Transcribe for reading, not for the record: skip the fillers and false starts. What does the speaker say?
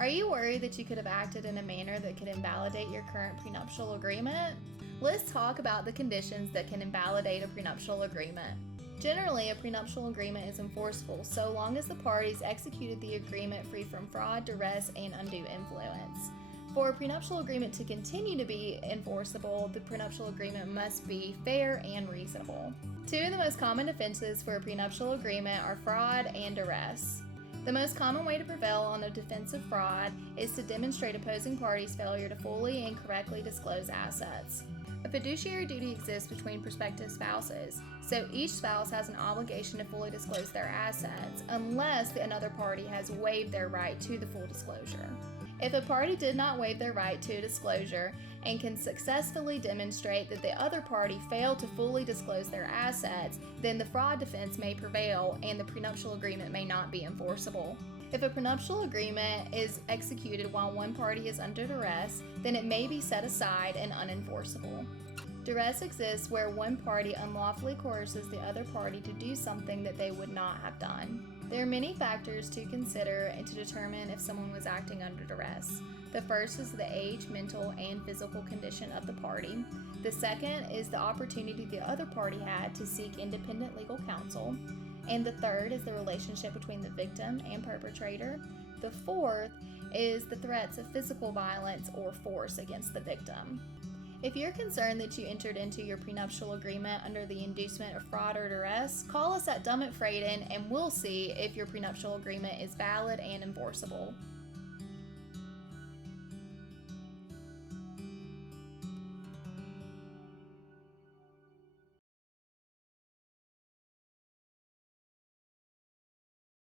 Are you worried that you could have acted in a manner that could invalidate your current prenuptial agreement? Let's talk about the conditions that can invalidate a prenuptial agreement. Generally, a prenuptial agreement is enforceable so long as the parties executed the agreement free from fraud, duress, and undue influence. For a prenuptial agreement to continue to be enforceable, the prenuptial agreement must be fair and reasonable. Two of the most common defenses for a prenuptial agreement are fraud and duress. The most common way to prevail on a defense of fraud is to demonstrate opposing parties' failure to fully and correctly disclose assets. A fiduciary duty exists between prospective spouses, so each spouse has an obligation to fully disclose their assets unless another party has waived their right to the full disclosure. If a party did not waive their right to disclosure and can successfully demonstrate that the other party failed to fully disclose their assets, then the fraud defense may prevail and the prenuptial agreement may not be enforceable. If a prenuptial agreement is executed while one party is under duress, then it may be set aside and unenforceable. Duress exists where one party unlawfully coerces the other party to do something that they would not have done. There are many factors to consider and to determine if someone was acting under duress. The first is the age, mental, and physical condition of the party. The second is the opportunity the other party had to seek independent legal counsel. And the third is the relationship between the victim and perpetrator. The fourth is the threats of physical violence or force against the victim. If you're concerned that you entered into your prenuptial agreement under the inducement of fraud or duress, call us at Fradin and we'll see if your prenuptial agreement is valid and enforceable.